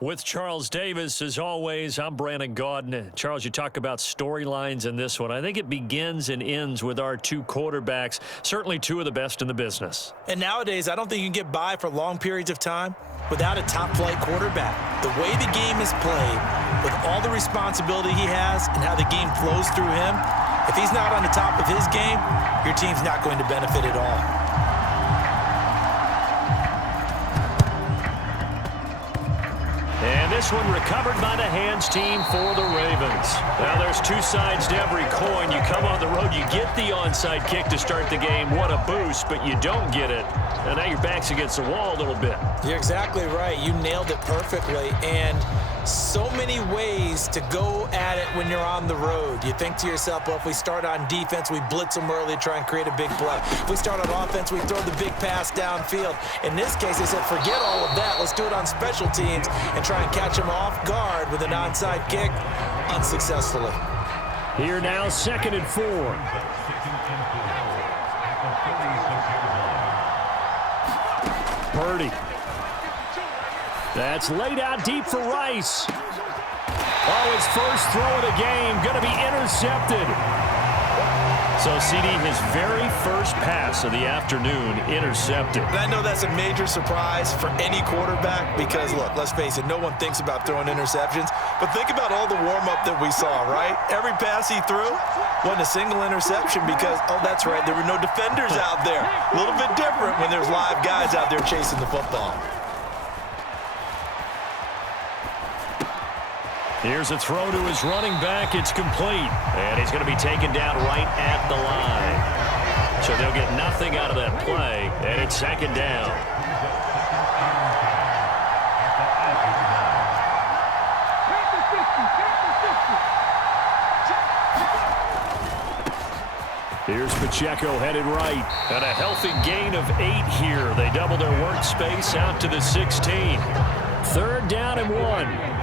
With Charles Davis, as always, I'm Brandon Gaudin. Charles, you talk about storylines in this one. I think it begins and ends with our two quarterbacks, certainly two of the best in the business. And nowadays, I don't think you can get by for long periods of time without a top-flight quarterback. The way the game is played, with all the responsibility he has and how the game flows through him, if he's not on the top of his game, your team's not going to benefit at all. And this one recovered by the hands team for the Ravens. Now there's two sides to every coin. You come on the road, you get the onside kick to start the game. What a boost, but you don't get it. And now your back's against the wall a little bit. You're exactly right. You nailed it perfectly. And so many ways to go at it when you're on the road. You think to yourself, well, if we start on defense, we blitz them early, try and create a big play. If we start on offense, we throw the big pass downfield. In this case, they said, forget all of that. Let's do it on special teams and try and catch them off guard with an onside kick unsuccessfully. Here now, 2nd and 4. Purdy. That's laid out deep for Rice. Oh, his first throw of the game, going to be intercepted. So, CD, his very first pass of the afternoon intercepted. And I know that's a major surprise for any quarterback because, look, let's face it, no one thinks about throwing interceptions. But think about all the warm-up that we saw, right? Every pass he threw wasn't a single interception because, oh, that's right, there were no defenders out there. A little bit different when there's live guys out there chasing the football. Here's a throw to his running back. It's complete. And he's going to be taken down right at the line. So they'll get nothing out of that play. And it's 2nd down. Here's Pacheco headed right. And a healthy gain of 8 here. They double their workspace out to the 16. 3rd down and 1.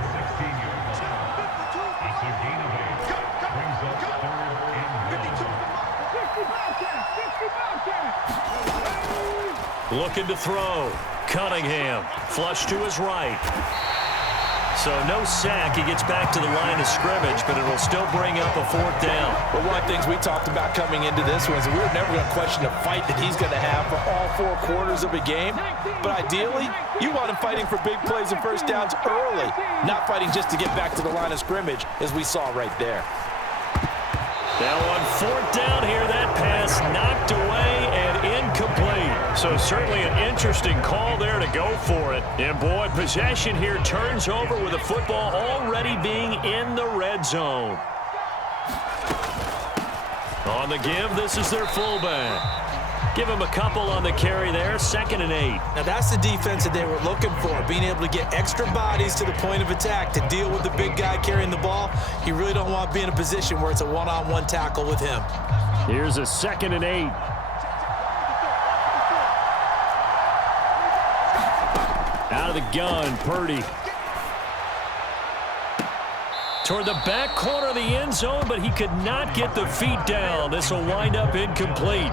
Looking to throw. Cunningham. Flush to his right. So no sack. He gets back to the line of scrimmage, but it'll still bring up a 4th down. But one of the things we talked about coming into this was we're never going to question the fight that he's going to have for all 4 quarters of a game. But ideally, you want him fighting for big plays and first downs early, not fighting just to get back to the line of scrimmage, as we saw right there. Now on 4th down here, that pass knocked away and incomplete. So certainly an interesting call there to go for it. And boy, possession here turns over with the football already being in the red zone. On the give, this is their fullback. Give him a couple on the carry there, 2nd and 8. Now that's the defense that they were looking for, being able to get extra bodies to the point of attack to deal with the big guy carrying the ball. You really don't want to be in a position where it's a one-on-one tackle with him. Here's a 2nd and 8. Out of the gun, Purdy. Toward the back corner of the end zone, but he could not get the feet down. This will wind up incomplete.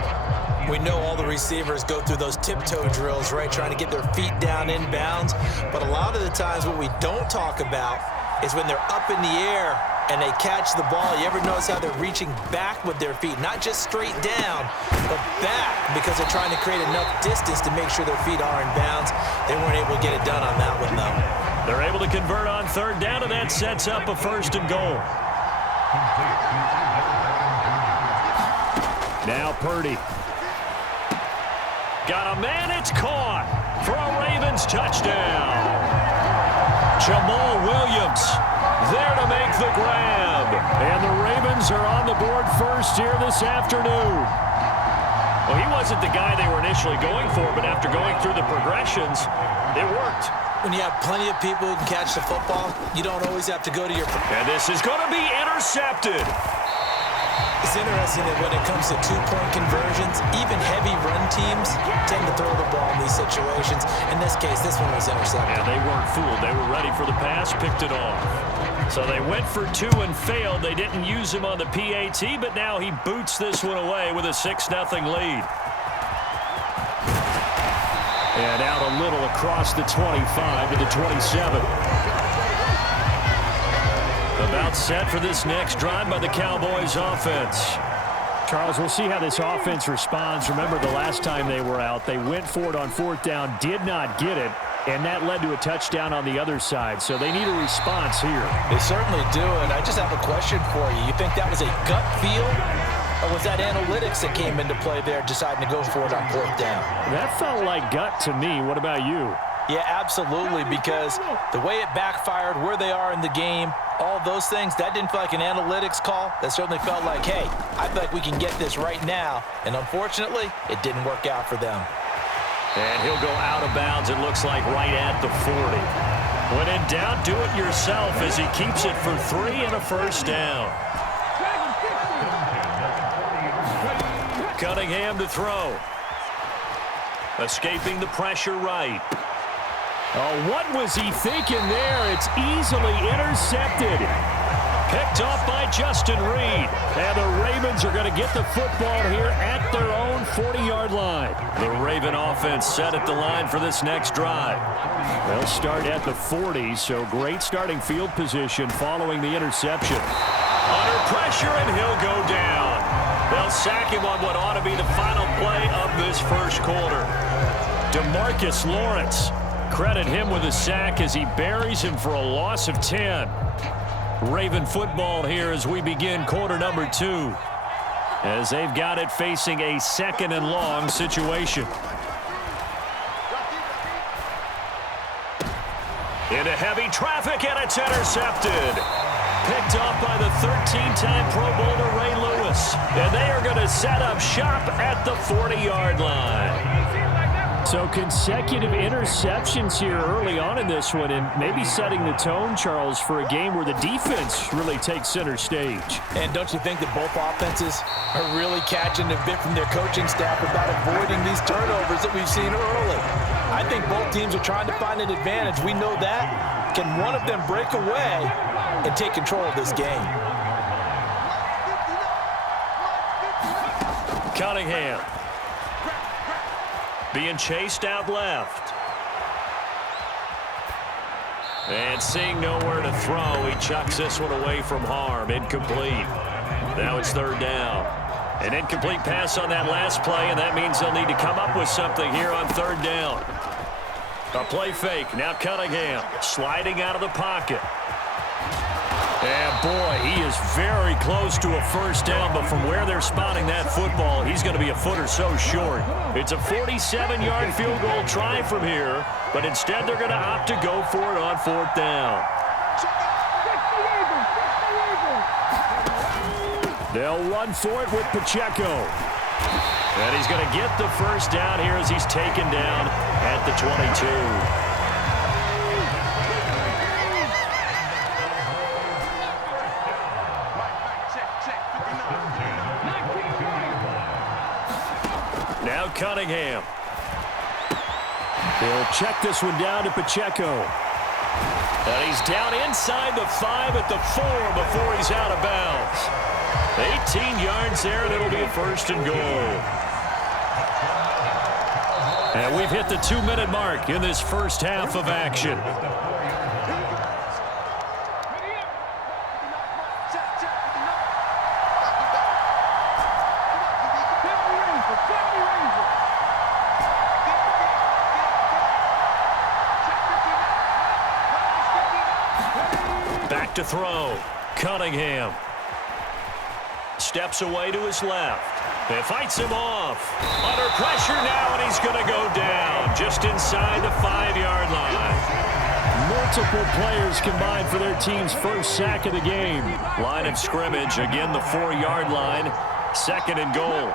We know all the receivers go through those tiptoe drills, right, trying to get their feet down inbounds. But a lot of the times what we don't talk about is when they're up in the air and they catch the ball. You ever notice how they're reaching back with their feet? Not just straight down, but back because they're trying to create enough distance to make sure their feet are in bounds. They weren't able to get it done on that one, though. They're able to convert on 3rd down, and that sets up a 1st and goal. Now Purdy. Got a man, it's caught for a Ravens touchdown. Jamal Williams there to make the grab. And the Ravens are on the board first here this afternoon. Well, he wasn't the guy they were initially going for, but after going through the progressions, it worked. When you have plenty of people who can catch the football, you don't always have to go to your... And this is going to be intercepted. It's interesting that when it comes to two-point conversions, even heavy run teams tend to throw the ball in these situations. In this case, this one was intercepted. Yeah, they weren't fooled. They were ready for the pass, picked it off. So they went for 2 and failed. They didn't use him on the PAT, but now he boots this one away with a 6-0 lead. And out a little across the 25 to the 27. About set for this next drive by the Cowboys offense. Charles, we'll see how this offense responds. Remember, the last time they were out, they went for it on fourth down, did not get it, and that led to a touchdown on the other side. So they need a response here. They certainly do, and I just have a question for you. You think that was a gut feel, or was that analytics that came into play there deciding to go for it on fourth down? That felt like gut to me. What about you? Yeah, absolutely, because the way it backfired, where they are in the game, all those things, that didn't feel like an analytics call. That certainly felt like, hey, I feel like we can get this right now. And unfortunately, it didn't work out for them. And he'll go out of bounds, it looks like, right at the 40. When in doubt, do it yourself as he keeps it for 3 and a first down. Cunningham to throw. Escaping the pressure right. Oh, what was he thinking there? It's easily intercepted. Picked off by Justin Reed. And the Ravens are going to get the football here at their own 40-yard line. The Raven offense set at the line for this next drive. They'll start at the 40, so great starting field position following the interception. Under pressure, and he'll go down. They'll sack him on what ought to be the final play of this first quarter. DeMarcus Lawrence. Credit him with a sack as he buries him for a loss of 10. Raven football here as we begin quarter number 2. As they've got it facing a 2nd and long situation. Into heavy traffic, and it's intercepted. Picked off by the 13-time Pro Bowler Ray Lewis. And they are going to set up shop at the 40-yard line. So consecutive interceptions here early on in this one, and maybe setting the tone, Charles, for a game where the defense really takes center stage. And don't you think that both offenses are really catching a bit from their coaching staff about avoiding these turnovers that we've seen early? I think both teams are trying to find an advantage. We know that. Can one of them break away and take control of this game? Cunningham. Being chased out left. And seeing nowhere to throw, he chucks this one away from harm. Incomplete. Now it's 3rd down. An incomplete pass on that last play, and that means they'll need to come up with something here on 3rd down. A play fake. Now Cunningham sliding out of the pocket. And boy, he is very close to a first down, but from where they're spotting that football, he's going to be a foot or so short. It's a 47-yard field goal try from here, but instead they're going to opt to go for it on 4th down. They'll run for it with Pacheco. And he's going to get the first down here as he's taken down at the 22. Now Cunningham. They'll check this one down to Pacheco. And he's down inside the 5 at the 4 before he's out of bounds. 18 yards there, and it'll be a 1st and goal. And we've hit the 2-minute mark in this first half of action. Back to throw. Cunningham. Steps away to his left. And fights him off. Under pressure now, and he's going to go down just inside the 5-yard line. Multiple players combined for their team's first sack of the game. Line of scrimmage, again the 4-yard line. 2nd and goal.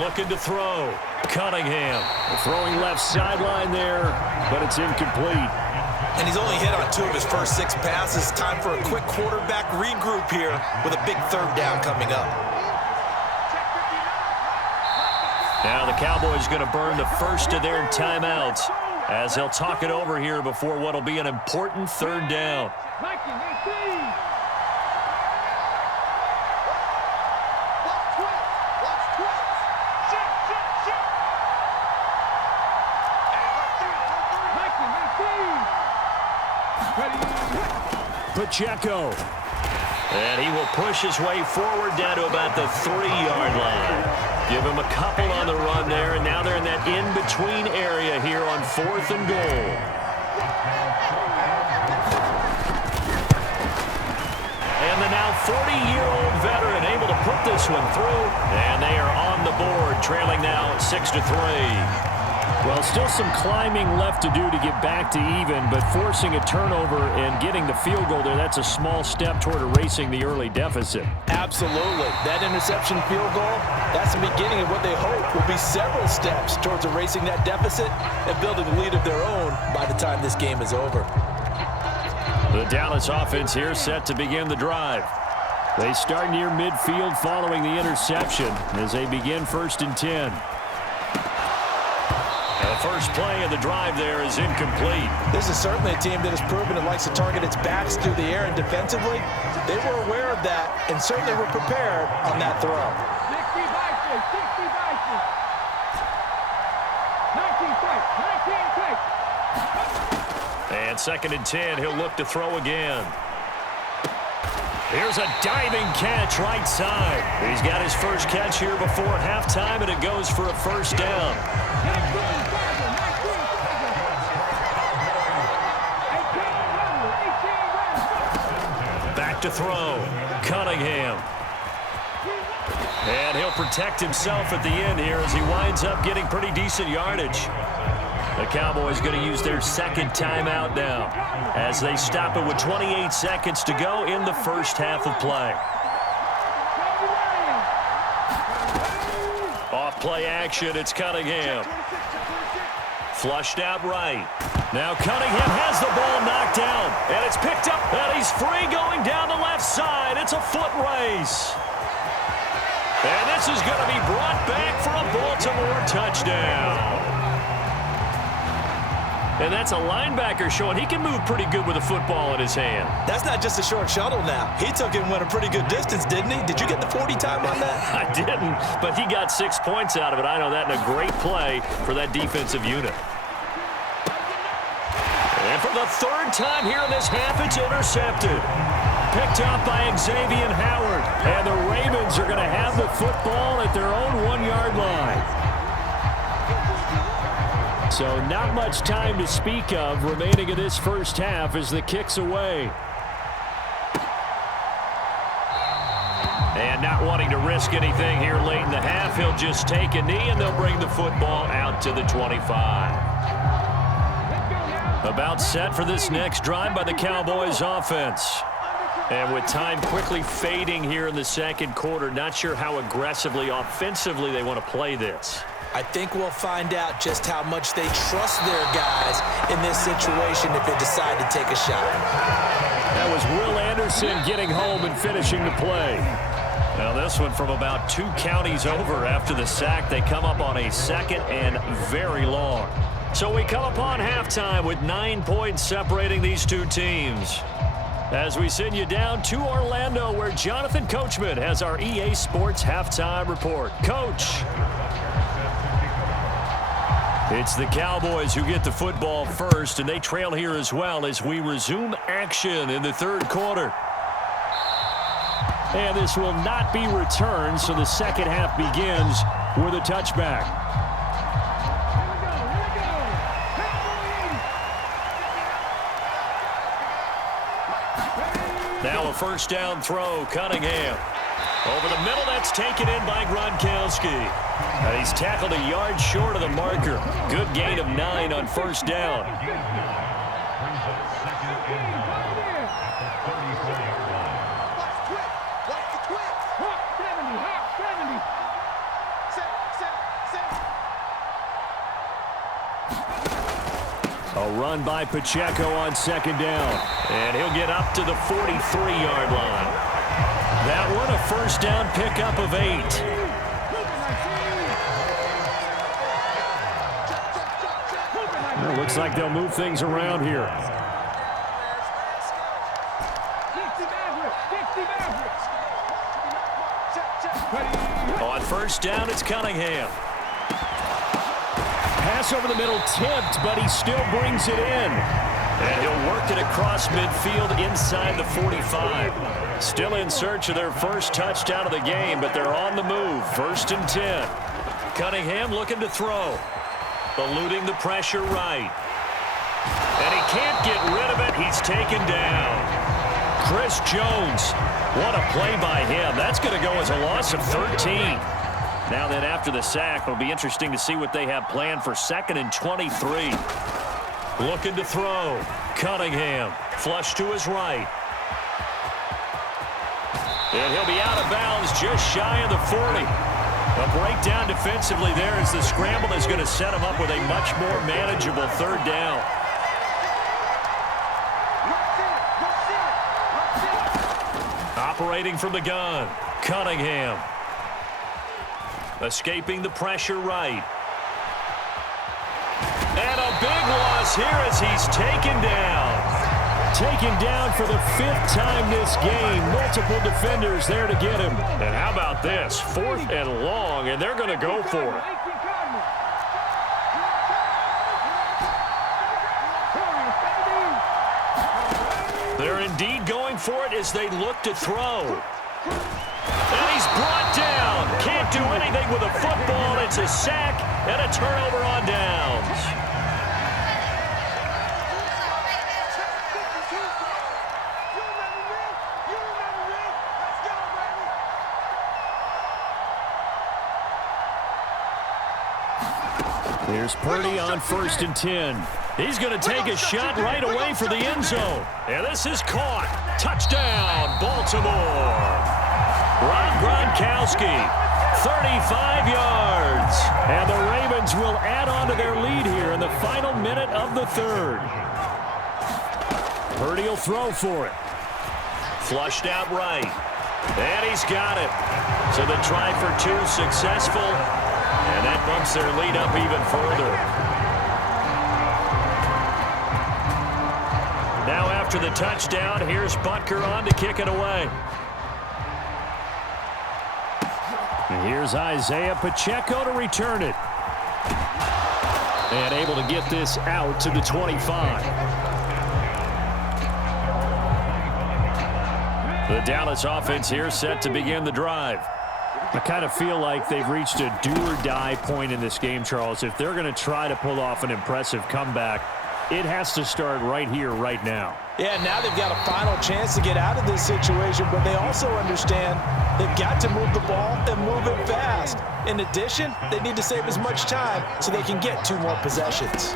Looking to throw. Cunningham. Throwing left sideline there, but it's incomplete. And he's only hit on 2 of his first 6 passes. Time for a quick quarterback regroup here with a big 3rd down coming up. Now the Cowboys going to burn the first of their timeouts as they'll talk it over here before what will be an important 3rd down. Pacheco. And he will push his way forward down to about the 3-yard line. Give him a couple on the run there, and now they're in that in-between area here on 4th and goal. And the now 40-year-old veteran able to put this one through, and they are on the board, trailing now 6-3. Well, still some climbing left to do to get back to even, but forcing a turnover and getting the field goal there, that's a small step toward erasing the early deficit. Absolutely. That interception field goal, that's the beginning of what they hope will be several steps towards erasing that deficit and building a lead of their own by the time this game is over. The Dallas offense here set to begin the drive. They start near midfield following the interception as they begin 1st and 10. The first play of the drive there is incomplete. This is certainly a team that has proven it likes to target its backs through the air and defensively. They were aware of that and certainly were prepared on that throw. 60 bases, 60 bases. 19 quick, 19 quick. And 2nd and 10, he'll look to throw again. Here's a diving catch right side. He's got his first catch here before halftime, and it goes for a first down. Back to throw. Cunningham. And he'll protect himself at the end here as he winds up getting pretty decent yardage. The Cowboys going to use their 2nd timeout now as they stop it with 28 seconds to go in the first half of play. Off play action, it's Cunningham. Flushed out right. Now Cunningham has the ball knocked down, and it's picked up, and he's free going down the left side. It's a foot race. And this is going to be brought back for a Baltimore touchdown. And that's a linebacker showing he can move pretty good with a football in his hand. That's not just a short shuttle now. He took it and went a pretty good distance, didn't he? Did you get the 40 time on that? I didn't, but he got 6 points out of it. I know that in a great play for that defensive unit. And for the 3rd time here in this half, it's intercepted. Picked up by Xavier Howard. And the Ravens are going to have the football at their own 1-yard line. So not much time to speak of remaining in this first half as the kick's away. And not wanting to risk anything here late in the half, he'll just take a knee and they'll bring the football out to the 25. About set for this next drive by the Cowboys offense. And with time quickly fading here in the 2nd quarter, not sure how aggressively, offensively they want to play this. I think we'll find out just how much they trust their guys in this situation if they decide to take a shot. That was Will Anderson getting home and finishing the play. Now this one from about 2 counties over after the sack. They come up on a 2nd and very long. So we come upon halftime with 9 points separating these two teams. As we send you down to Orlando, where Jonathan Coachman has our EA Sports Halftime Report. Coach. It's the Cowboys who get the football first, and they trail here as well as we resume action in the 3rd quarter. And this will not be returned, so the 2nd half begins with a touchback. Now a first down throw, Cunningham. Over the middle, that's taken in by Gronkowski. And he's tackled a yard short of the marker. Good gain of 9 on first down. A run by Pacheco on 2nd down. And he'll get up to the 43-yard line. That one a first down pickup of 8. Well, looks like they'll move things around here. On first down, it's Cunningham. Pass over the middle tipped, but he still brings it in. And he'll work it across midfield inside the 45. Still in search of their first touchdown of the game, but they're on the move. 1st and 10. Cunningham looking to throw. Eluding the pressure right. And he can't get rid of it. He's taken down. Chris Jones. What a play by him. That's going to go as a loss of 13. Now then, after the sack, it'll be interesting to see what they have planned for 2nd and 23. Looking to throw. Cunningham. Flush to his right. And he'll be out of bounds just shy of the 40. A breakdown defensively there as the scramble is going to set him up with a much more manageable 3rd down. Operating from the gun. Cunningham. Escaping the pressure right. And a big loss here as he's taken down. Taken down for the 5th time this game. Multiple defenders there to get him. And how about this? 4th and long, and they're going to go for it. They're indeed going for it as they look to throw. And he's brought down. Can't do anything with a football. It's a sack and a turnover on downs. Here's Purdy on 1st and 10. He's going to take a shot right away for the end zone. And this is caught. Touchdown, Baltimore. Rob Gronkowski, 35 yards. And the Ravens will add on to their lead here in the final minute of the 3rd. Purdy will throw for it. Flushed out right. And he's got it. So the try for 2 successful. And that bumps their lead up even further. Now after the touchdown, here's Butker on to kick it away. And here's Isaiah Pacheco to return it. And able to get this out to the 25. The Dallas offense here set to begin the drive. I kind of feel like they've reached a do-or-die point in this game, Charles. If they're going to try to pull off an impressive comeback, it has to start right here, right now. Yeah, now they've got a final chance to get out of this situation, but they also understand they've got to move the ball and move it fast. In addition, they need to save as much time so they can get 2 more possessions.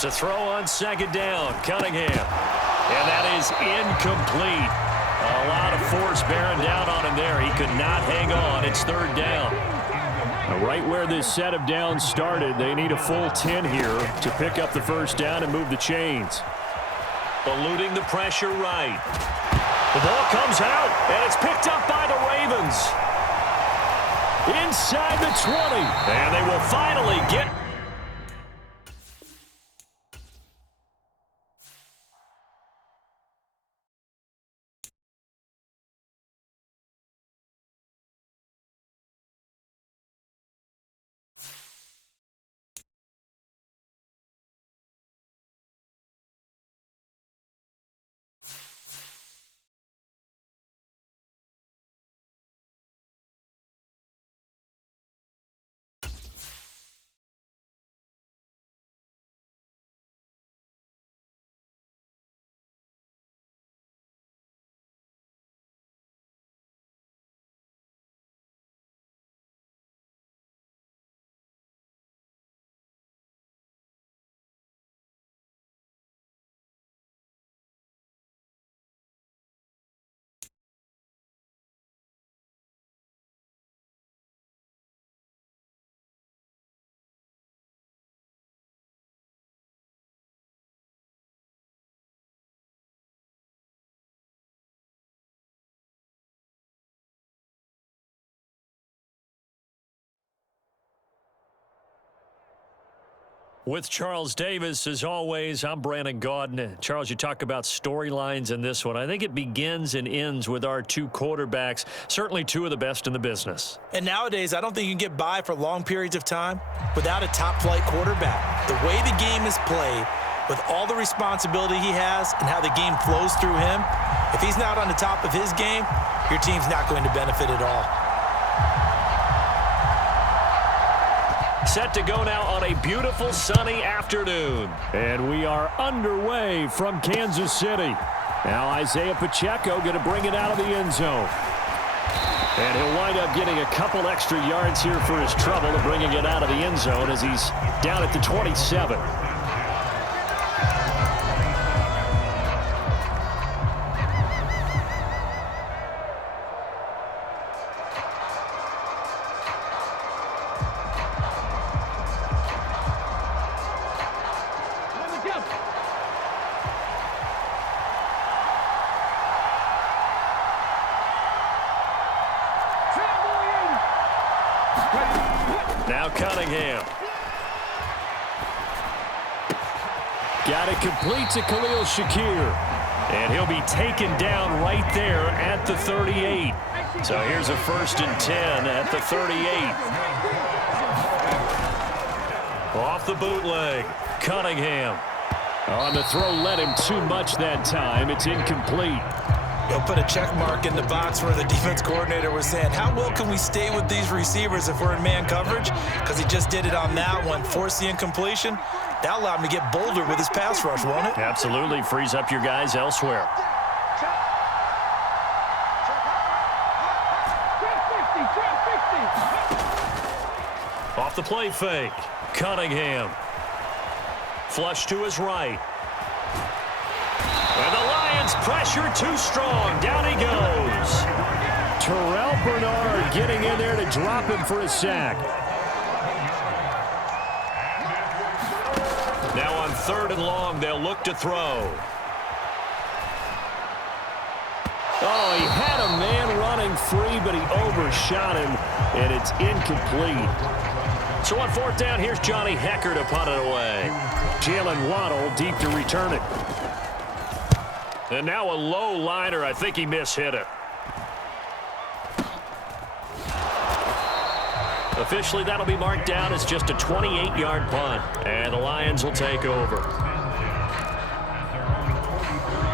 To throw on 2nd down, Cunningham. And that is incomplete. A lot of force bearing down on him there. He could not hang on. It's 3rd down. Right where this set of downs started, they need a full 10 here to pick up the 1st down and move the chains. Eluding the pressure right. The ball comes out, and it's picked up by the Ravens. Inside the 20. And they will finally get... With Charles Davis, as always, I'm Brandon Gaudin. Charles, you talk about storylines in this one. I think it begins and ends with our 2 quarterbacks, certainly 2 of the best in the business. And nowadays, I don't think you can get by for long periods of time without a top-flight quarterback. The way the game is played, with all the responsibility he has and how the game flows through him, if he's not on the top of his game, your team's not going to benefit at all. Set to go now on a beautiful sunny afternoon. And we are underway from Kansas City. Now Isaiah Pacheco going to bring it out of the end zone. And he'll wind up getting a couple extra yards here for his trouble to bringing it out of the end zone as he's down at the 27. Now Cunningham. Got it complete to Khalil Shakir. And he'll be taken down right there at the 38. So here's a 1st and 10 at the 38. Off the bootleg. Cunningham. On the throw, let him too much that time. It's incomplete. He'll put a check mark in the box where the defense coordinator was saying, how well can we stay with these receivers if we're in man coverage? Because he just did it on that one, forced the incompletion. That allowed him to get bolder with his pass rush, won't it? Absolutely. Frees up your guys elsewhere. Off the play fake. Cunningham. Flush to his right. And the Lions pressure too strong. Down he goes. Terrell Bernard getting in there to drop him for a sack. Now on 3rd and long, they'll look to throw. Oh, he had a man running free, but he overshot him, and it's incomplete. So on 4th down, here's Johnny Hecker to punt it away. Jalen Waddle deep to return it. And now a low liner. I think he mishit it. Officially, that'll be marked down as just a 28-yard punt. And the Lions will take over.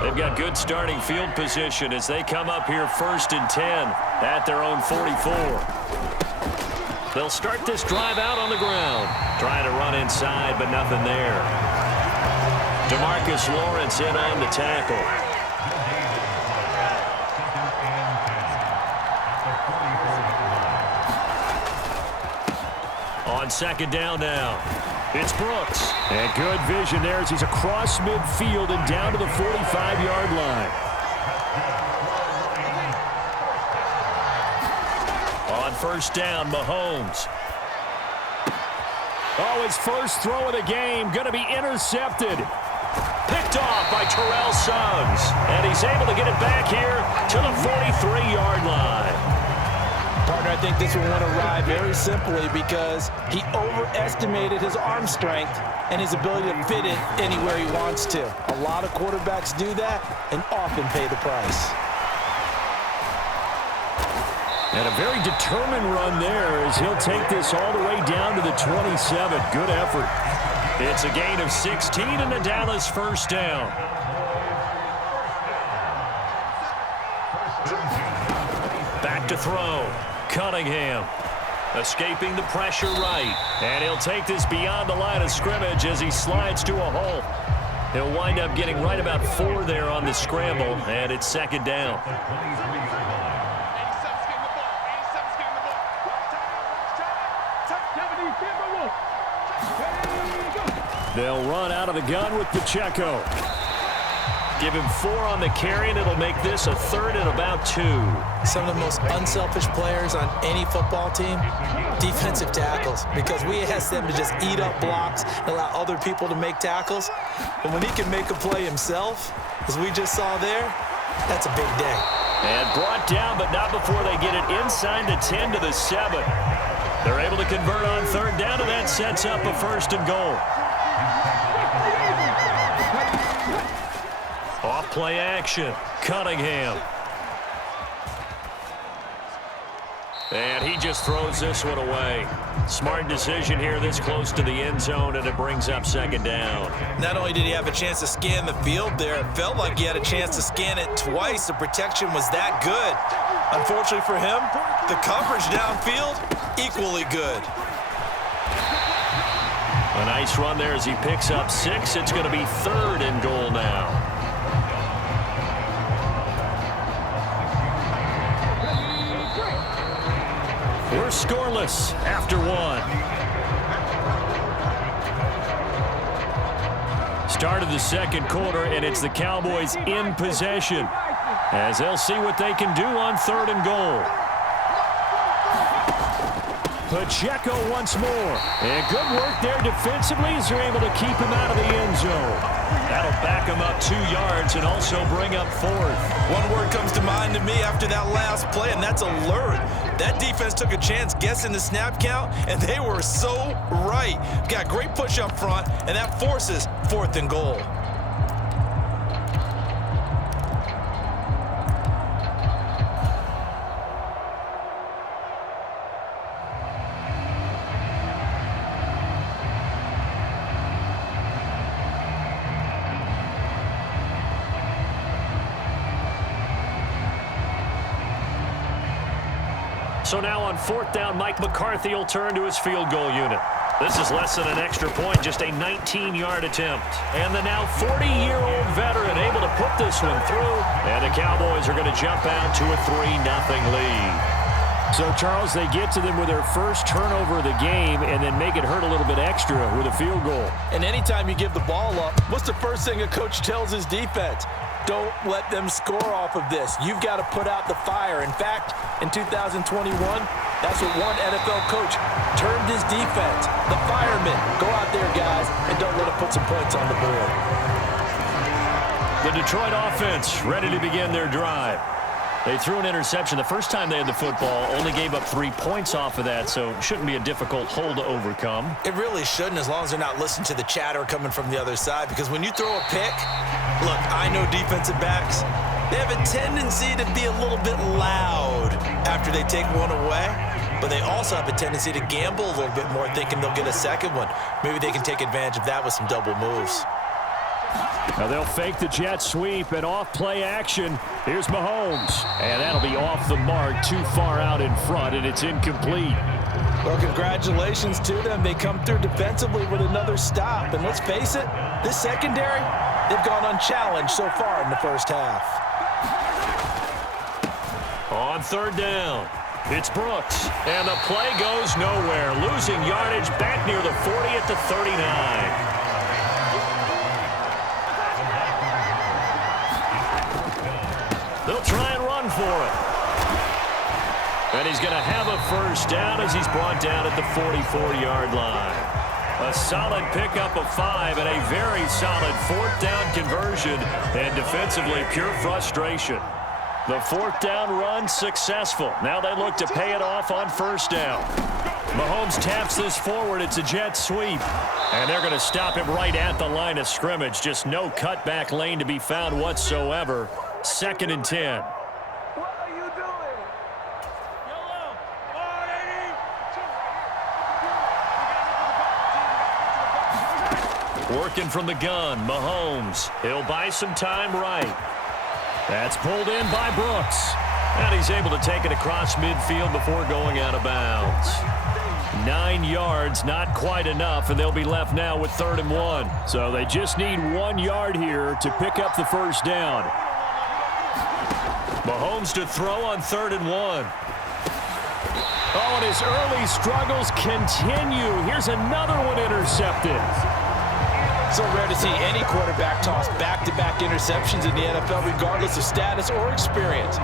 They've got good starting field position as they come up here 1st and 10 at their own 44. They'll start this drive out on the ground. Trying to run inside, but nothing there. DeMarcus Lawrence in on the tackle. On 2nd down now, it's Brooks. And good vision there as he's across midfield and down to the 45-yard line. On 1st down, Mahomes. Oh, his first throw of the game going to be intercepted. Picked off by Terrell Suggs. And he's able to get it back here to the 43-yard line. Partner, I think this one went awry very simply because he overestimated his arm strength and his ability to fit it anywhere he wants to. A lot of quarterbacks do that and often pay the price. And a very determined run there as he'll take this all the way down to the 27. Good effort. It's a gain of 16 and the Dallas 1st down. Back to throw. Cunningham escaping the pressure right. And he'll take this beyond the line of scrimmage as he slides to a hole. He'll wind up getting right about 4 there on the scramble, and it's 2nd down. They'll run out of the gun with Pacheco. Give him 4 on the carry, and it'll make this a 3rd and about 2. Some of the most unselfish players on any football team, defensive tackles, because we ask them to just eat up blocks and allow other people to make tackles. But when he can make a play himself, as we just saw there, that's a big day. And brought down, but not before they get it inside the 10 to the 7. They're able to convert on 3rd down, and that sets up a 1st and goal. Off play action. Cunningham. And he just throws this one away. Smart decision here this close to the end zone, and it brings up second down. Not only did he have a chance to scan the field there, it felt like he had a chance to scan it twice. The protection was that good. Unfortunately for him, the coverage downfield, equally good. A nice run there as he picks up 6. It's going to be 3rd and goal now. We're scoreless after 1. Start of the second quarter, and it's the Cowboys in possession as they'll see what they can do on 3rd and goal. Pacheco once more. And good work there defensively as they're able to keep him out of the end zone. That'll back him up 2 yards and also bring up 4th. One word comes to mind to me after that last play, and that's alert. That defense took a chance guessing the snap count, and they were so right. Got great push up front, and that forces 4th and goal. So now on 4th down, Mike McCarthy will turn to his field goal unit. This is less than an extra point, just a 19-yard attempt. And the now 40-year-old veteran able to put this one through. And the Cowboys are going to jump out to a 3-0 lead. So, Charles, they get to them with their first turnover of the game and then make it hurt a little bit extra with a field goal. And anytime you give the ball up, what's the first thing a coach tells his defense? Don't let them score off of this. You've got to put out the fire. In fact, in 2021, that's what one NFL coach termed his defense. The firemen. Go out there, guys, and don't let them put some points on the board. The Detroit offense ready to begin their drive. They threw an interception the first time they had the football, only gave up 3 points off of that, so it shouldn't be a difficult hole to overcome. It really shouldn't, as long as they're not listening to the chatter coming from the other side, because when you throw a pick, look, I know defensive backs, they have a tendency to be a little bit loud after they take one away, but they also have a tendency to gamble a little bit more, thinking they'll get a second one. Maybe they can take advantage of that with some double moves. Now they'll fake the jet sweep and off play action. Here's Mahomes. And that'll be off the mark, too far out in front, and it's incomplete. Well, congratulations to them. They come through defensively with another stop. And let's face it, this secondary, they've gone unchallenged so far in the first half. On 3rd down, it's Brooks. And the play goes nowhere. Losing yardage back near the 40 at the 39. They'll try and run for it. And he's going to have a first down as he's brought down at the 44-yard line. A solid pickup of 5 and a very solid 4th down conversion. And defensively, pure frustration. The 4th down run successful. Now they look to pay it off on 1st down. Mahomes taps this forward. It's a jet sweep. And they're going to stop him right at the line of scrimmage. Just no cutback lane to be found whatsoever. 2nd and 10. What are you doing? YOLO. Working from the gun, Mahomes. He'll buy some time right. That's pulled in by Brooks. And he's able to take it across midfield before going out of bounds. 9 yards, not quite enough, and they'll be left now with 3rd and 1. So they just need 1 yard here to pick up the first down. Mahomes to throw on 3rd and 1. Oh, and his early struggles continue. Here's another one intercepted. So rare to see any quarterback toss back-to-back interceptions in the NFL, regardless of status or experience.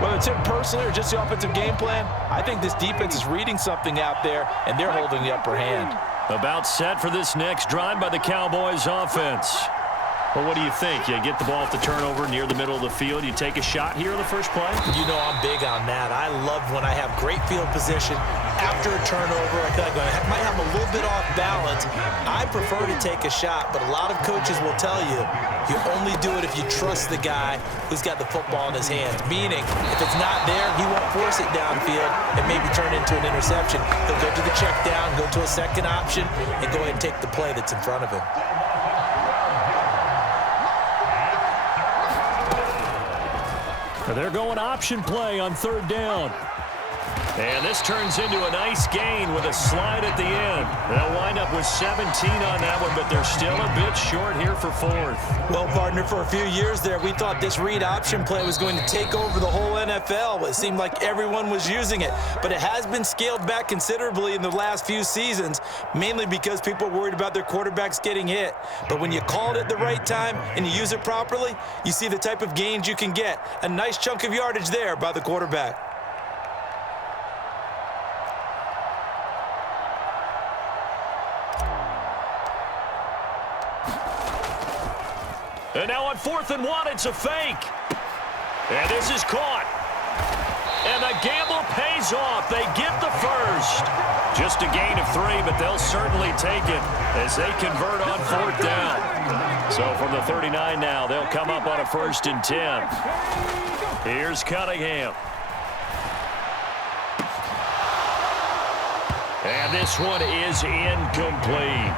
Whether it's him personally or just the offensive game plan, I think this defense is reading something out there, and they're holding the upper hand. About set for this next drive by the Cowboys offense. Well, what do you think? You get the ball off the turnover near the middle of the field. You take a shot here in the first play? You know I'm big on that. I love when I have great field position after a turnover, I feel like I might have a little bit off balance. I prefer to take a shot, but a lot of coaches will tell you, you only do it if you trust the guy who's got the football in his hands. Meaning, if it's not there, he won't force it downfield and maybe turn into an interception. He'll go to the check down, go to a second option, and go ahead and take the play that's in front of him. They're going option play on third down. And this turns into a nice gain with a slide at the end. They'll wind up with 17 on that one, but they're still a bit short here for fourth. Well, partner, for a few years there, we thought this read option play was going to take over the whole NFL. It seemed like everyone was using it, but it has been scaled back considerably in the last few seasons, mainly because people are worried about their quarterbacks getting hit. But when you call it at the right time and you use it properly, you see the type of gains you can get. A nice chunk of yardage there by the quarterback. And now on 4th and 1, it's a fake. And this is caught. And the gamble pays off. They get the first. Just a gain of 3, but they'll certainly take it as they convert on 4th down. So from the 39 now, they'll come up on a 1st and 10. Here's Cunningham. And this one is incomplete.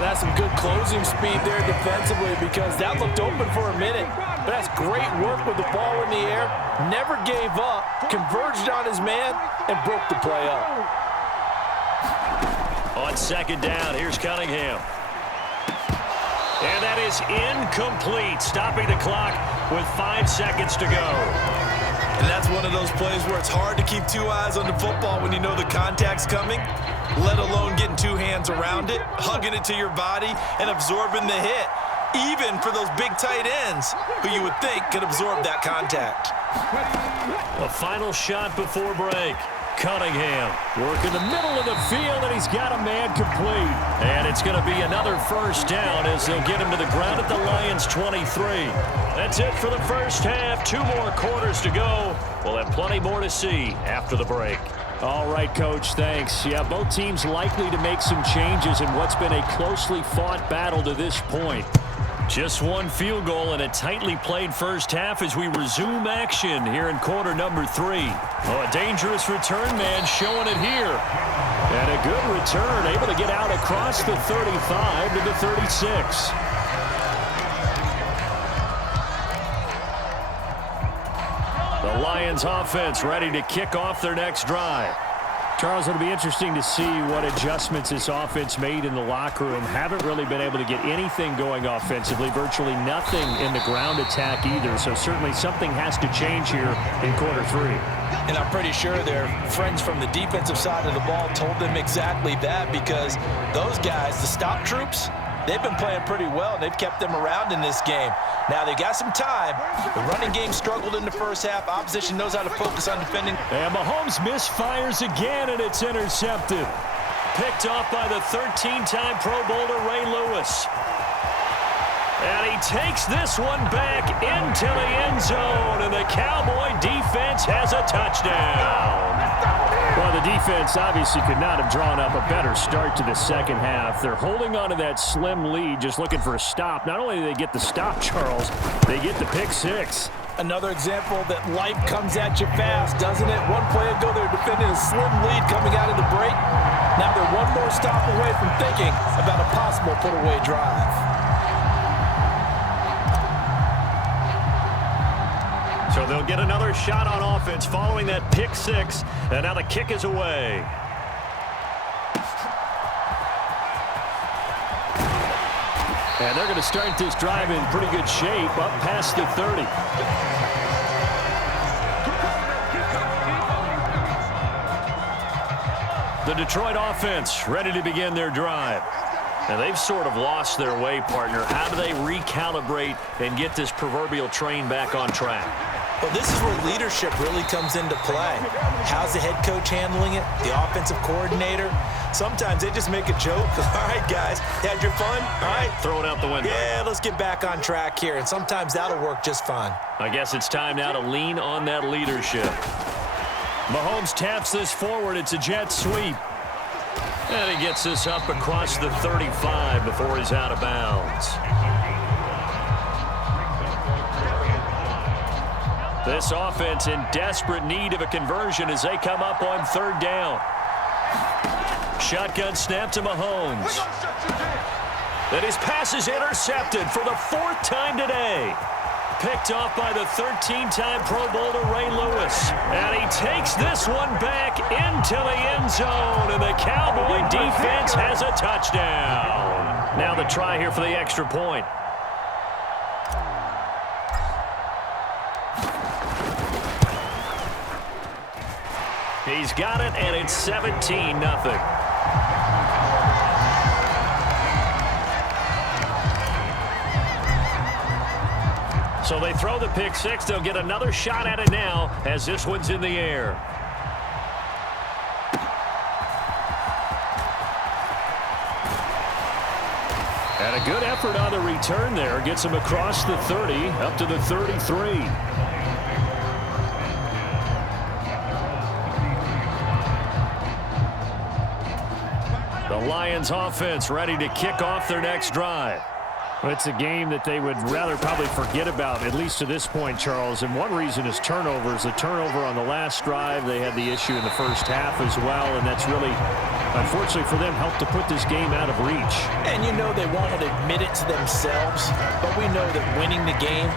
That's some good closing speed there defensively because that looked open for a minute. But that's great work with the ball in the air. Never gave up, converged on his man, and broke the play up. On 2nd down, here's Cunningham. And that is incomplete, stopping the clock with 5 seconds to go. And that's one of those plays where it's hard to keep 2 eyes on the football when you know the contact's coming, let alone getting 2 hands around it, hugging it to your body, and absorbing the hit, even for those big tight ends who you would think could absorb that contact. A final shot before break. Cunningham working the middle of the field, and he's got a man complete. And it's going to be another 1st down as they'll get him to the ground at the Lions' 23. That's it for the first half. 2 more quarters to go. We'll have plenty more to see after the break. All right, Coach, thanks. Yeah, both teams likely to make some changes in what's been a closely fought battle to this point. Just 1 field goal and a tightly played first half as we resume action here in quarter number 3. Oh, a dangerous return man showing it here. And a good return, able to get out across the 35 to the 36. The Lions offense ready to kick off their next drive. Charles, it'll be interesting to see what adjustments this offense made in the locker room. Haven't really been able to get anything going offensively, virtually nothing in the ground attack either. So certainly something has to change here in quarter 3. And I'm pretty sure their friends from the defensive side of the ball told them exactly that because those guys, the stop troops, they've been playing pretty well. They've kept them around in this game. Now, they got some time. The running game struggled in the first half. Opposition knows how to focus on defending. And Mahomes misfires again, and it's intercepted. Picked off by the 13-time Pro Bowler Ray Lewis. And he takes this one back into the end zone, and the Cowboy defense has a touchdown. Well, the defense obviously could not have drawn up a better start to the second half. They're holding on to that slim lead, just looking for a stop. Not only do they get the stop, Charles, they get the pick 6. Another example that life comes at you fast, doesn't it? One play ago, they were defending a slim lead coming out of the break. Now they're one more stop away from thinking about a possible put-away drive. So they'll get another shot on offense following that pick 6, and now the kick is away. And they're going to start this drive in pretty good shape, up past the 30. The Detroit offense ready to begin their drive. And they've sort of lost their way, partner. How do they recalibrate and get this proverbial train back on track? Well, this is where leadership really comes into play. How's the head coach handling it? The offensive coordinator? Sometimes they just make a joke. All right, guys, had your fun? All right. Throw it out the window. Yeah, let's get back on track here. And sometimes that'll work just fine. I guess it's time now to lean on that leadership. Mahomes taps this forward. It's a jet sweep. And he gets this up across the 35 before he's out of bounds. This offense in desperate need of a conversion as they come up on third down. Shotgun snap to Mahomes. And his pass is intercepted for the 4th time today. Picked off by the 13-time Pro Bowler Ray Lewis. And he takes this one back into the end zone. And the Cowboy defense has a touchdown. Now the try here for the extra point. He's got it, and it's 17-0. So they throw the pick six. They'll get another shot at it now as this one's in the air. And a good effort on the return there. Gets him across the 30 up to the 33. The Lions offense ready to kick off their next drive. Well, it's a game that they would rather probably forget about, at least to this point, Charles. And one reason is turnovers. The turnover on the last drive, they had the issue in the first half as well. And that's really, unfortunately for them, helped to put this game out of reach. And you know they won't admit it to themselves, but we know that winning the game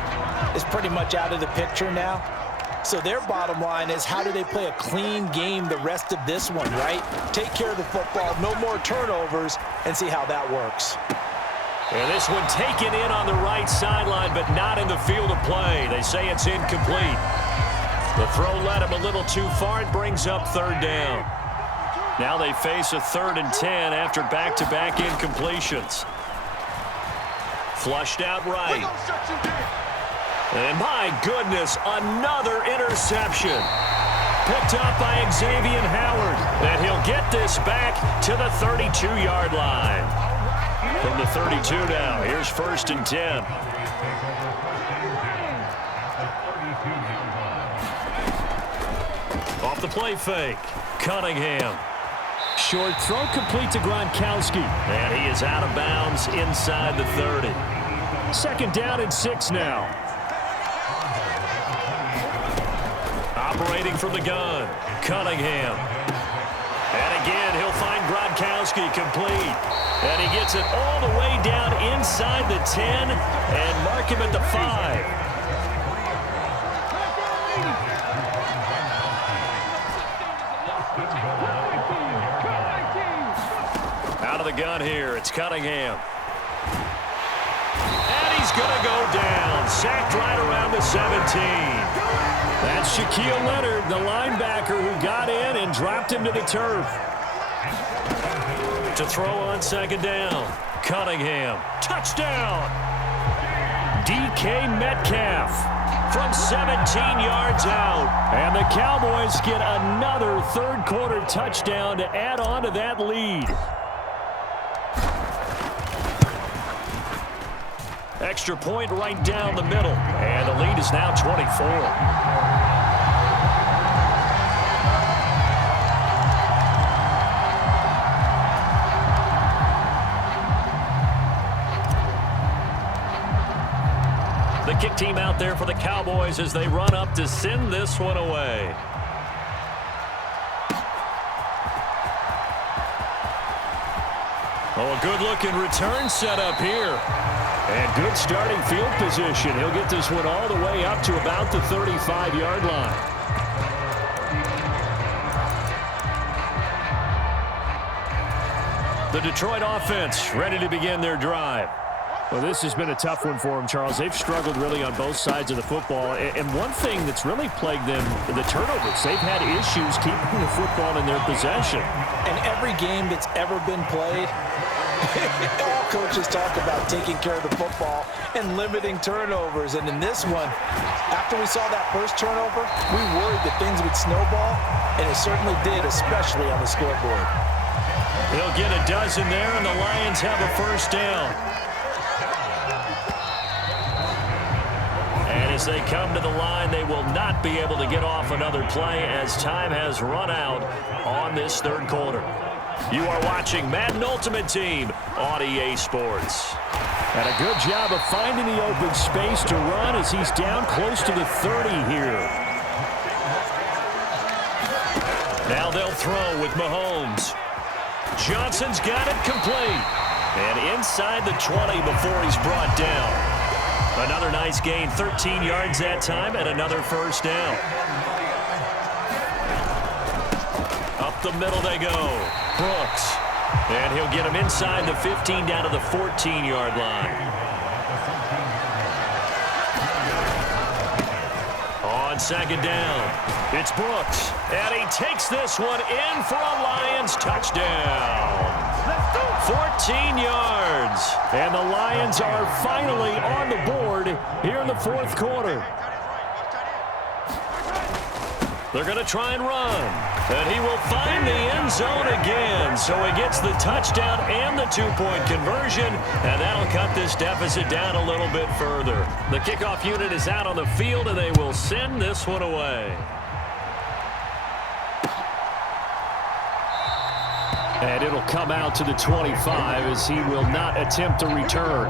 is pretty much out of the picture now. So their bottom line is, how do they play a clean game the rest of this one, right? Take care of the football, no more turnovers, and see how that works. And this one taken in on the right sideline, but not in the field of play. They say it's incomplete. The throw led him a little too far. It brings up third down. Now they face a 3rd and 10 after back-to-back incompletions. Flushed out right. And my goodness, another interception. Picked up by Xavier Howard. And he'll get this back to the 32-yard line. From the 32 now, here's 1st and 10. Off the play fake, Cunningham. Short throw complete to Gronkowski. And he is out of bounds inside the 30. 2nd down and 6 now. Operating from the gun, Cunningham. And again, he'll find Gronkowski complete. And he gets it all the way down inside the 10 and mark him at the 5. Out of the gun here, it's Cunningham. And he's going to go down. Sacked right around the 17. That's Shaquille Leonard, the linebacker who got in and dropped him to the turf. To throw on 2nd down, Cunningham. Touchdown! DK Metcalf from 17 yards out. And the Cowboys get another 3rd quarter touchdown to add on to that lead. Extra point right down the middle. And the lead is now 24. The kick team out there for the Cowboys as they run up to send this one away. Oh, a good-looking return set up here. And good starting field position. He'll get this one all the way up to about the 35-yard line. The Detroit offense ready to begin their drive. Well, this has been a tough one for them, Charles. They've struggled really on both sides of the football. And one thing that's really plagued them, the turnovers. They've had issues keeping the football in their possession. And every game that's ever been played, all coaches talk about taking care of the football and limiting turnovers. And in this one, after we saw that first turnover, we worried that things would snowball, and it certainly did, especially on the scoreboard. They'll get a dozen there, and the Lions have a 1st down. As they come to the line, they will not be able to get off another play as time has run out on this third quarter. You are watching Madden Ultimate Team on EA Sports. And a good job of finding the open space to run as he's down close to the 30 here. Now they'll throw with Mahomes. Johnson's got it complete. And inside the 20 before he's brought down. Another nice gain, 13 yards that time, and another first down. Up the middle they go. Brooks. And he'll get him inside the 15 down to the 14-yard line. On second down, it's Brooks. And he takes this one in for a Lions touchdown. 14 yards. And the Lions are finally on the board here in the fourth quarter. They're going to try and run. And he will find the end zone again. So he gets the touchdown and the two-point conversion. And that'll cut this deficit down a little bit further. The kickoff unit is out on the field, and they will send this one away. And it'll come out to the 25 as he will not attempt to return.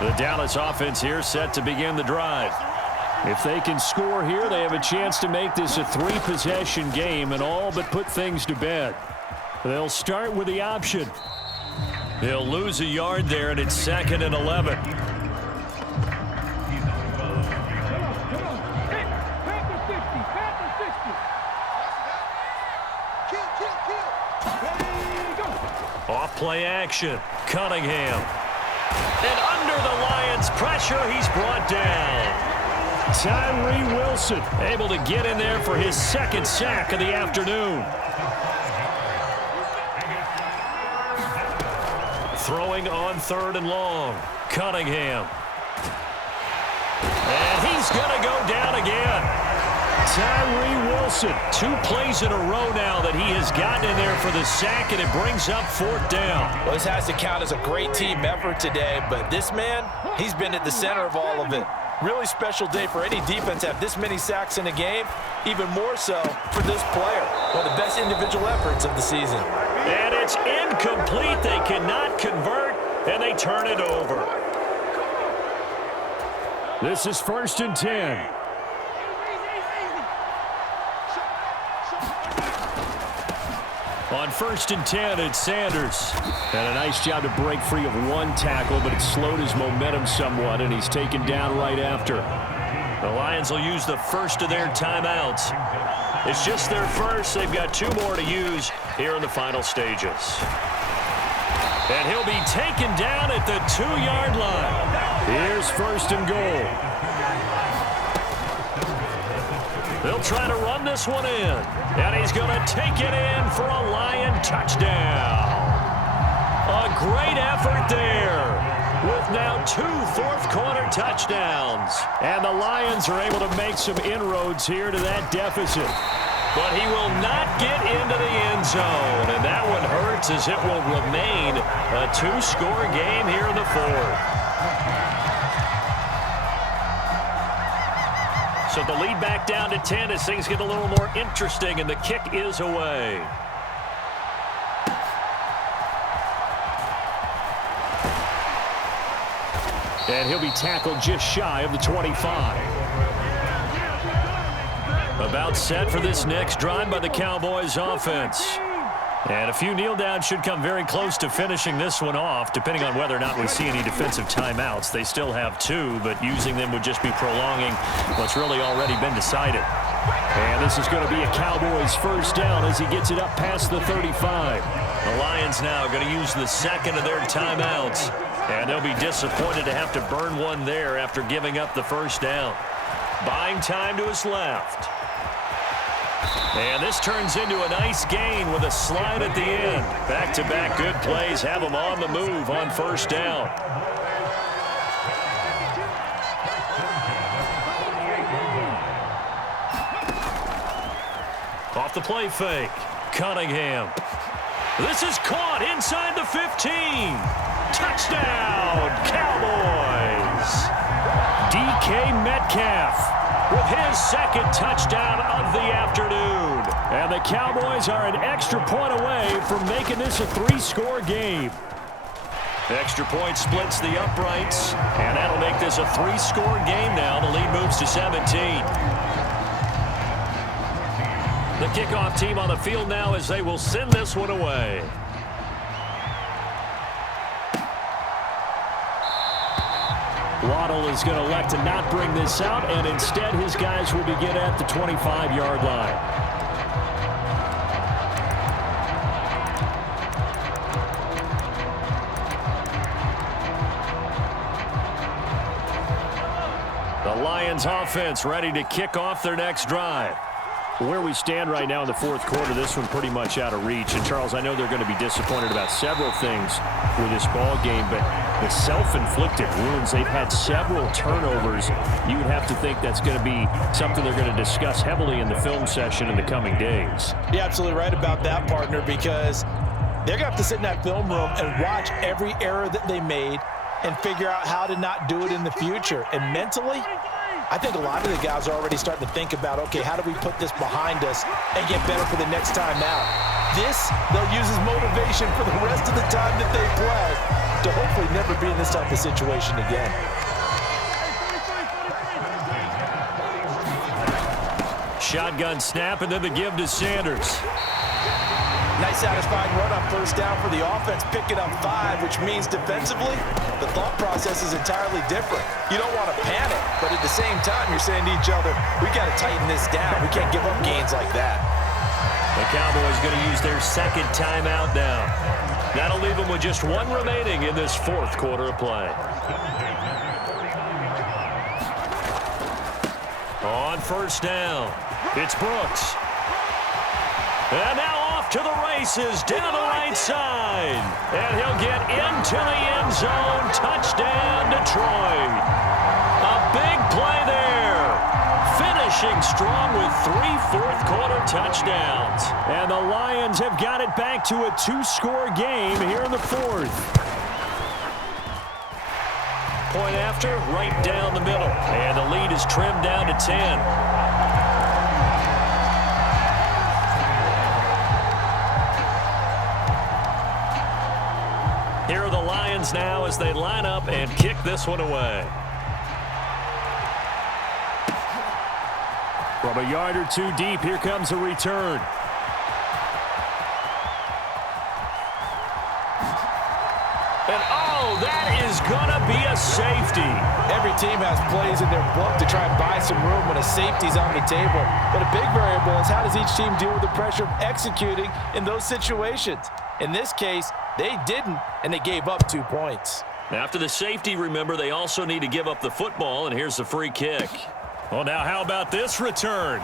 The Dallas offense here set to begin the drive. If they can score here, they have a chance to make this a three-possession game and all but put things to bed. They'll start with the option. They'll lose a yard there, and it's 2nd and 11. Off play action. Cunningham. And under the Lions' pressure, he's brought down. Tyree Wilson able to get in there for his second sack of the afternoon. Throwing on 3rd and long. Cunningham. And he's going to go down again. Tyree Wilson. 2 plays in a row now that he has gotten in there for the sack, and it brings up 4th down. Well, this has to count as a great team effort today, but this man, he's been at the center of all of it. Really special day for any defense to have this many sacks in a game, even more so for this player. One of the best individual efforts of the season. And it's incomplete. They cannot convert, and they turn it over. This is 1st and 10. On 1st and 10, it's Sanders. And a nice job to break free of one tackle, but it slowed his momentum somewhat, and he's taken down right after. The Lions will use the first of their timeouts. It's just their first. They've got 2 more to use here in the final stages. And he'll be taken down at the 2-yard line. Here's 1st and goal. They'll try to run this one in. And he's going to take it in for a Lion touchdown. A great effort there with now 2 fourth-quarter touchdowns. And the Lions are able to make some inroads here to that deficit. But he will not get into the end zone. And that one hurts as it will remain a 2-score game here in the 4th. So the lead back down to 10 as things get a little more interesting, and the kick is away. And he'll be tackled just shy of the 25. About set for this next drive by the Cowboys offense. And a few kneel downs should come very close to finishing this one off, depending on whether or not we see any defensive timeouts. They still have 2, but using them would just be prolonging what's really already been decided. And this is going to be a Cowboys first down as he gets it up past the 35. The Lions now going to use the second of their timeouts. And they'll be disappointed to have to burn one there after giving up the first down. Buying time to his left. And this turns into a nice gain with a slide at the end. Back-to-back good plays have them on the move on first down. Off the play fake. Cunningham. This is caught inside the 15. Touchdown, Cowboys. DK Metcalf with his second touchdown of the afternoon. And the Cowboys are an extra point away from making this a 3-score game. Extra point splits the uprights, and that'll make this a 3-score game now. The lead moves to 17. The kickoff team on the field now as they will send this one away. Waddle is going to elect to not bring this out, and instead his guys will begin at the 25-yard line. The Lions offense ready to kick off their next drive. Where we stand right now in the fourth quarter, this one pretty much out of reach. And, Charles, I know they're going to be disappointed about several things with this ball game, but the self-inflicted wounds, they've had several turnovers. You would have to think that's going to be something they're going to discuss heavily in the film session in the coming days. You're absolutely right about that, partner, because they're going to have to sit in that film room and watch every error that they made and figure out how to not do it in the future. And mentally, I think a lot of the guys are already starting to think about, okay, how do we put this behind us and get better for the next time out? This, they'll use as motivation for the rest of the time that they play to hopefully never be in this type of situation again. Shotgun snap, and then the give to Sanders. Nice satisfying run on first down for the offense, picking up 5, which means defensively, the thought process is entirely different. You don't want to panic, but at the same time, you're saying to each other, we got to tighten this down. We can't give up gains like that. The Cowboys going to use their second timeout now. That'll leave them with just one remaining in this fourth quarter of play. On first down, it's Brooks. And now off to the races down the right side. And he'll get into the end zone. Touchdown, Detroit. A big play there. Finishing strong with 3 fourth-quarter touchdowns. And the Lions have got it back to a 2-score game here in the fourth. Point after, right down the middle. And the lead is trimmed down to 10. Here are the Lions now as they line up and kick this one away. From a yard or two deep, here comes a return. And, oh, that is going to be a safety. Every team has plays in their book to try and buy some room when a safety's on the table. But a big variable is how does each team deal with the pressure of executing in those situations? In this case, they didn't, and they gave up 2 points. After the safety, remember, they also need to give up the football, and here's the free kick. Well, now how about this return?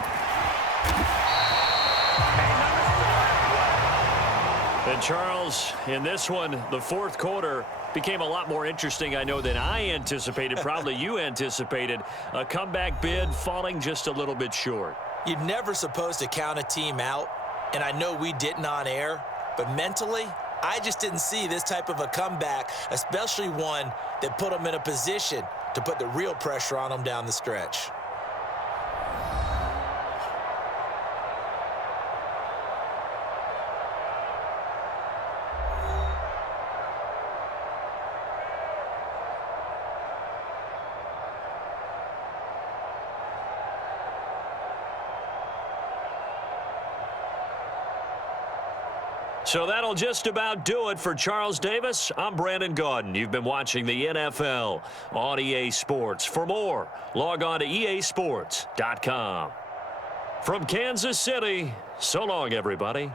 And, Charles, in this one, the fourth quarter became a lot more interesting, I know, than I anticipated. Probably you anticipated. A comeback bid falling just a little bit short. You're never supposed to count a team out, and I know we didn't on air, but mentally, I just didn't see this type of a comeback, especially one that put them in a position to put the real pressure on them down the stretch. So that'll just about do it for Charles Davis. I'm Brandon Gaudin. You've been watching the NFL on EA Sports. For more, log on to easports.com. From Kansas City, so long, everybody.